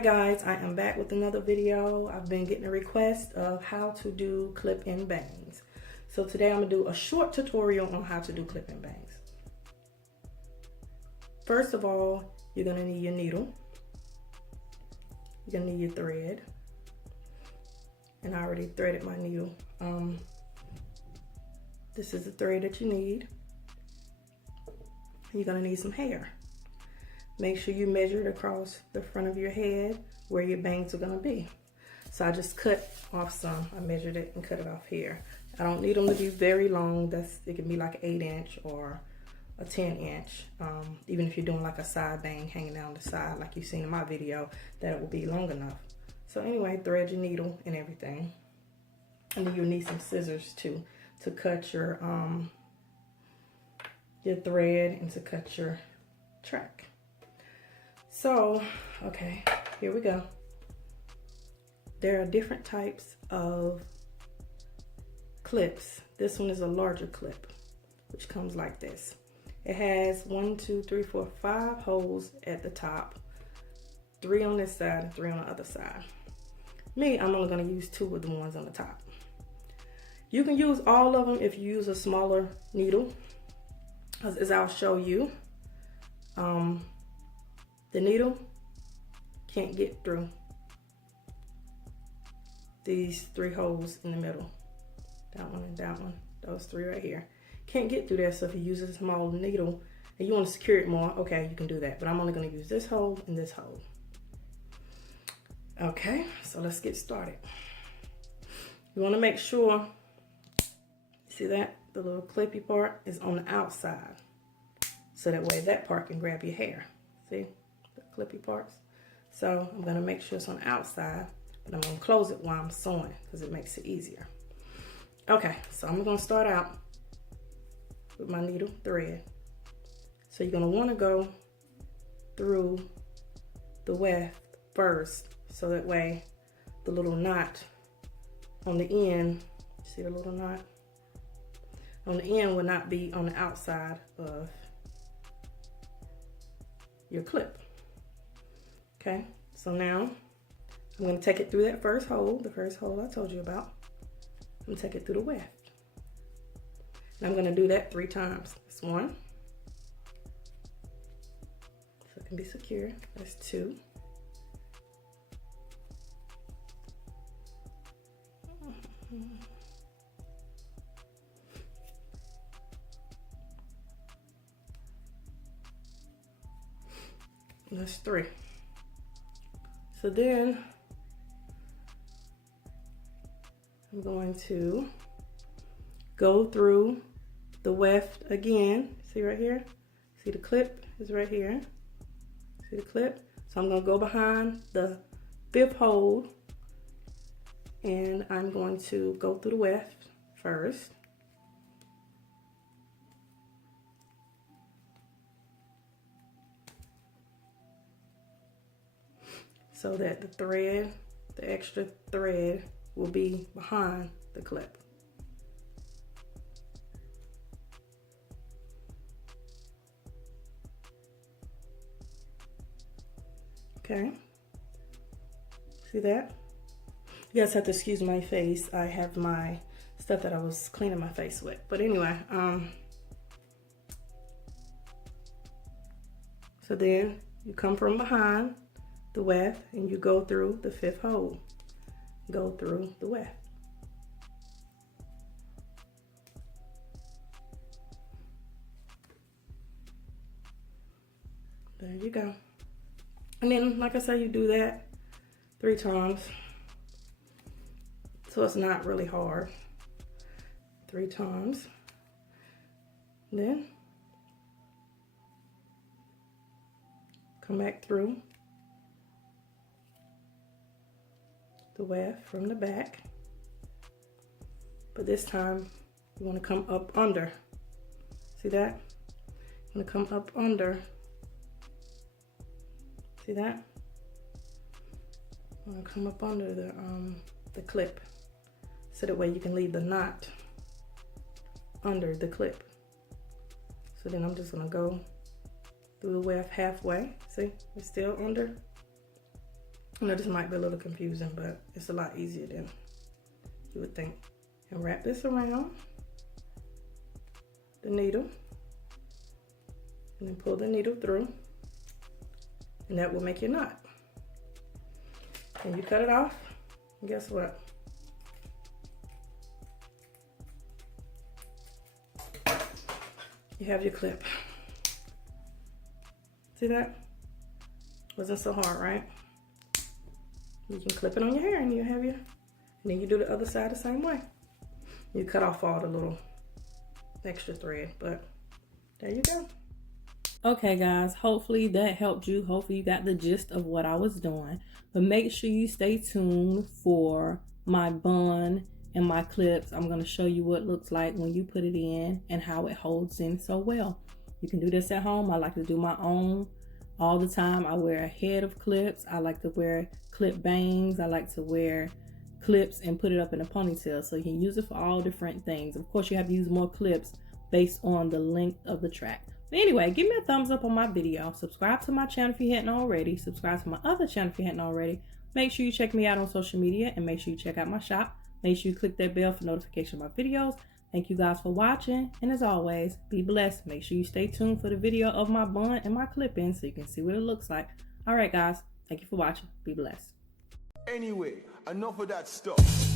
Hi guys, I am back with another video. I've been getting a request of how to do clip-in bangs. So today I'm gonna do a short tutorial on how to do clip-in bangs. First of all, you're gonna need your needle. You're gonna need your thread. And I already threaded my needle. This is the thread that you need. You're gonna need some hair. Make sure you measure it across the front of your head where your bangs are gonna be. So I just cut off some. I measured it and cut it off here. I don't need them to be very long. It can be like an 8-inch or a 10-inch. Even if you're doing like a side bang hanging down the side like you've seen in my video, that will be long enough. So anyway, thread your needle and everything. And then you'll need some scissors too to cut your thread and to cut your track. So, okay, here we go. There are different types of clips. This one is a larger clip, which comes like this. It has 1, 2, 3, 4, 5 holes at the top, 3 on this side and 3 on the other side. Me, I'm only gonna use 2 of the ones on the top. You can use all of them if you use a smaller needle, as I'll show you. The needle can't get through these 3 holes in the middle. That one and that one, those 3 right here. Can't get through there, so if you use a small needle and you want to secure it more, okay, you can do that. But I'm only gonna use this hole and this hole. Okay, so let's get started. You wanna make sure, see that? The little clippy part is on the outside. So that way that part can grab your hair. See? The clippy parts. So I'm gonna make sure it's on the outside, but I'm gonna close it while I'm sewing because it makes it easier. Okay, so I'm gonna start out with my needle thread. So you're gonna wanna go through the weft first, so that way the little knot on the end, see the little knot? On the end will not be on the outside of your clip. Okay, so now I'm gonna take it through that first hole, the first hole I told you about. I'm gonna take it through the weft. And I'm gonna do that 3 times. That's 1. So it can be secure. That's 2. That's 3. So then I'm going to go through the weft again. See right here? See the clip is right here. See the clip? So I'm going to go behind the 5th hole and I'm going to go through the weft first. So that the thread, the extra thread, will be behind the clip. Okay, see that? You guys have to excuse my face. I have my stuff that I was cleaning my face with. But anyway, so then you come from behind the weft and you go through the 5th hole. Go through the weft. There you go. And then, like I said, you do that 3 times. So it's not really hard. 3 times. Then come back through the weft from the back, but this time you want to come up under. See that? You want to come up under. See that? You want to come up under the clip, so that way you can leave the knot under the clip. So then I'm just going to go through the weft halfway. See, it's still under. I know this might be a little confusing, but it's a lot easier than you would think. And wrap this around the needle. And then pull the needle through. And that will make your knot. And you cut it off. And guess what? You have your clip. See that? Wasn't so hard, right? You can clip it on your hair and you have your, and then you do the other side the same way. You cut off all the little extra thread, but there you go. Okay guys, hopefully that helped you. Hopefully you got the gist of what I was doing. But make sure you stay tuned for my bun and my clips. I'm going to show you what it looks like when you put it in and how it holds in so well. You can do this at home. I like to do my own all the time. I wear a head of clips. I like to wear clip bangs. I like to wear clips and put it up in a ponytail. So you can use it for all different things. Of course, you have to use more clips based on the length of the track. But anyway, give me a thumbs up on my video. Subscribe to my channel if you hadn't already. Subscribe to my other channel if you hadn't already. Make sure you check me out on social media and make sure you check out my shop. Make sure you click that bell for notification of my videos. Thank you guys for watching. And as always, be blessed. Make sure you stay tuned for the video of my bun and my clip-in so you can see what it looks like. All right, guys. Thank you for watching. Be blessed. Anyway, enough of that stuff.